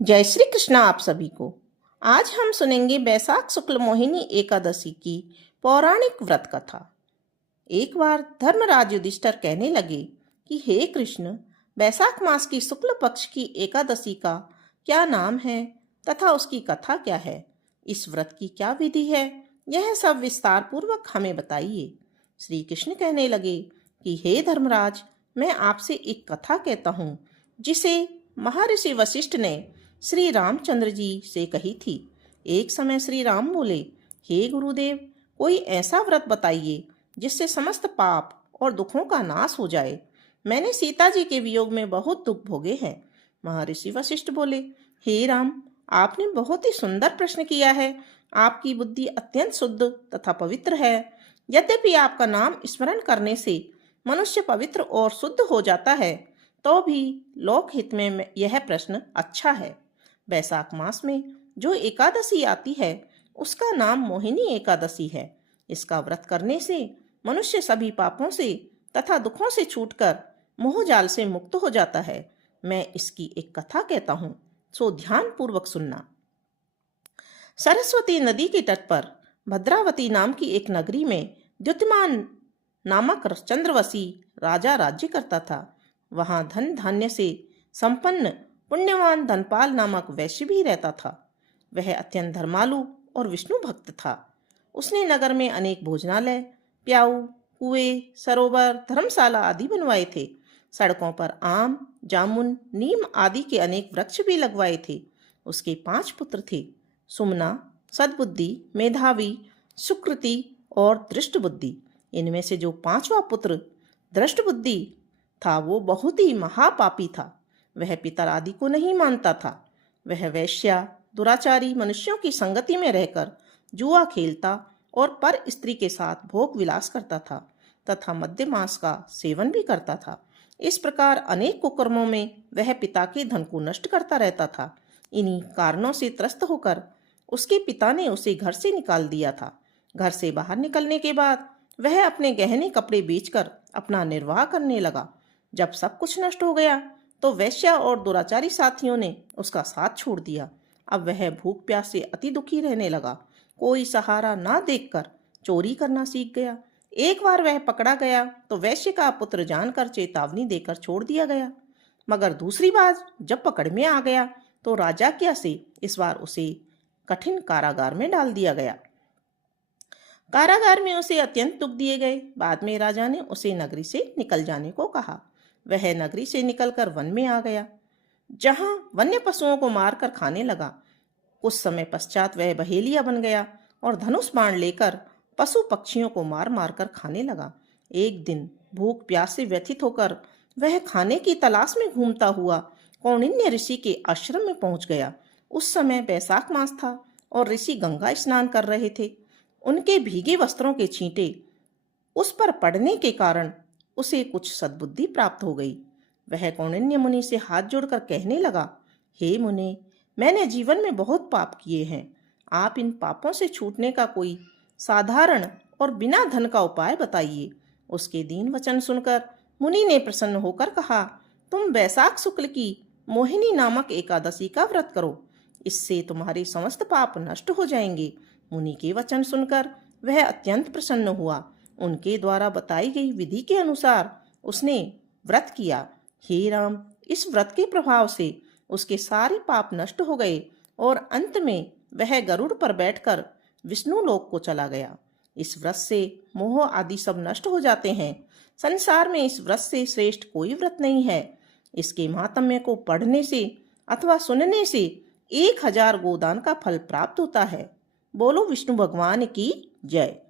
जय श्री कृष्णा आप सभी को। आज हम सुनेंगे बैसाख शुक्ल मोहिनी एकादशी की पौराणिक व्रत कथा। एक बार धर्मराज युधिष्ठिर कहने लगे कि हे कृष्ण, बैसाख मास की शुक्ल पक्ष की एकादशी का क्या नाम है तथा उसकी कथा क्या है, इस व्रत की क्या विधि है, यह सब विस्तार पूर्वक हमें बताइए। श्री कृष्ण कहने लगे कि हे धर्मराज, मैं आपसे एक कथा कहता हूँ जिसे महर्षि वशिष्ठ ने श्री रामचंद्र जी से कही थी। एक समय श्री राम बोले, हे गुरुदेव, कोई ऐसा व्रत बताइए जिससे समस्त पाप और दुखों का नाश हो जाए। मैंने सीता जी के वियोग में बहुत दुख भोगे हैं। महर्षि वशिष्ठ बोले, हे राम, आपने बहुत ही सुंदर प्रश्न किया है। आपकी बुद्धि अत्यंत शुद्ध तथा पवित्र है। यद्यपि आपका नाम स्मरण करने से मनुष्य पवित्र और शुद्ध हो जाता है, तो भी लोक हित में यह प्रश्न अच्छा है। बैसाख मास में जो एकादशी आती है उसका नाम मोहिनी एकादशी है। इसका व्रत करने से मनुष्य सभी पापों से तथा दुखों से छूटकर मोह जाल से मुक्त हो जाता है। मैं इसकी एक कथा कहता हूँ, सो ध्यान पूर्वक सुनना। सरस्वती नदी के तट पर भद्रावती नाम की एक नगरी में द्युतिमान नामक चंद्रवशी राजा राज्य करता था। वहां धन धान्य से संपन्न पुण्यवान धनपाल नामक वैश्य भी रहता था। वह अत्यंत धर्मालु और विष्णु भक्त था। उसने नगर में अनेक भोजनालय, प्याऊ, कुएं, सरोवर, धर्मशाला आदि बनवाए थे। सड़कों पर आम, जामुन, नीम आदि के अनेक वृक्ष भी लगवाए थे। उसके 5 पुत्र थे, सुमना, सद्बुद्धि, मेधावी, सुकृति और दृष्टबुद्धि। इनमें से जो 5वां पुत्र दृष्टबुद्धि था वो बहुत ही महापापी था। वह पितर आदि को नहीं मानता था। वह वैश्या, दुराचारी मनुष्यों की संगति में रहकर जुआ खेलता और पर स्त्री के साथ भोग विलास करता था तथा मद्य मांस का सेवन भी करता था। इस प्रकार अनेक कुकर्मों में वह पिता के धन को नष्ट करता रहता था। इन्हीं कारणों से त्रस्त होकर उसके पिता ने उसे घर से निकाल दिया था। घर से बाहर निकलने के बाद वह अपने गहने कपड़े बेचकर अपना निर्वाह करने लगा। जब सब कुछ नष्ट हो गया तो वैश्या और दुराचारी साथियों ने उसका साथ छोड़ दिया। अब वह भूख प्यास से अति दुखी रहने लगा। कोई सहारा ना देखकर चोरी करना सीख गया। एक बार वह पकड़ा गया तो वैश्य का पुत्र जानकर चेतावनी देकर छोड़ दिया गया। मगर दूसरी बार जब पकड़ में आ गया तो राजाज्ञा से इस बार उसे कठिन कारागार में डाल दिया गया। कारागार में उसे अत्यंत दुख दिए गए। बाद में राजा ने उसे नगरी से निकल जाने को कहा। वह नगरी से निकलकर वन में आ गया, जहां वन्य पशुओं को मारकर खाने लगा। कुछ समय पश्चात वह बहेलिया बन गया और धनुष बाण लेकर पशु पक्षियों को मार मार कर खाने लगा। एक दिन भूख प्यास से व्यथित होकर वह खाने की तलाश में घूमता हुआ कौंडिन्य ऋषि के आश्रम में पहुंच गया। उस समय बैसाख मास था और ऋषि गंगा स्नान कर रहे थे। उनके भीगे वस्त्रों के छींटे उस पर पड़ने के कारण उसे कुछ सद्बुद्धि प्राप्त हो गई। वह कौंडिन्य मुनि से हाथ जोड़कर कहने लगा, हे मुनि, मैंने जीवन में बहुत पाप किए हैं। आप इन पापों से छूटने का कोई साधारण और बिना धन का उपाय बताइए। उसके दीन वचन सुनकर मुनि ने प्रसन्न होकर कहा, तुम बैसाख शुक्ल की मोहिनी नामक एकादशी का व्रत करो। इससे तुम्हारे समस्त पाप नष्ट हो जाएंगे। मुनि के वचन सुनकर वह अत्यंत प्रसन्न हुआ। उनके द्वारा बताई गई विधि के अनुसार उसने व्रत किया। हे राम, इस व्रत के प्रभाव से उसके सारे पाप नष्ट हो गए और अंत में वह गरुड़ पर बैठकर विष्णु लोक को चला गया। इस व्रत से मोह आदि सब नष्ट हो जाते हैं। संसार में इस व्रत से श्रेष्ठ कोई व्रत नहीं है। इसके महात्म्य को पढ़ने से अथवा सुनने से 1000 गोदान का फल प्राप्त होता है। बोलो विष्णु भगवान की जय।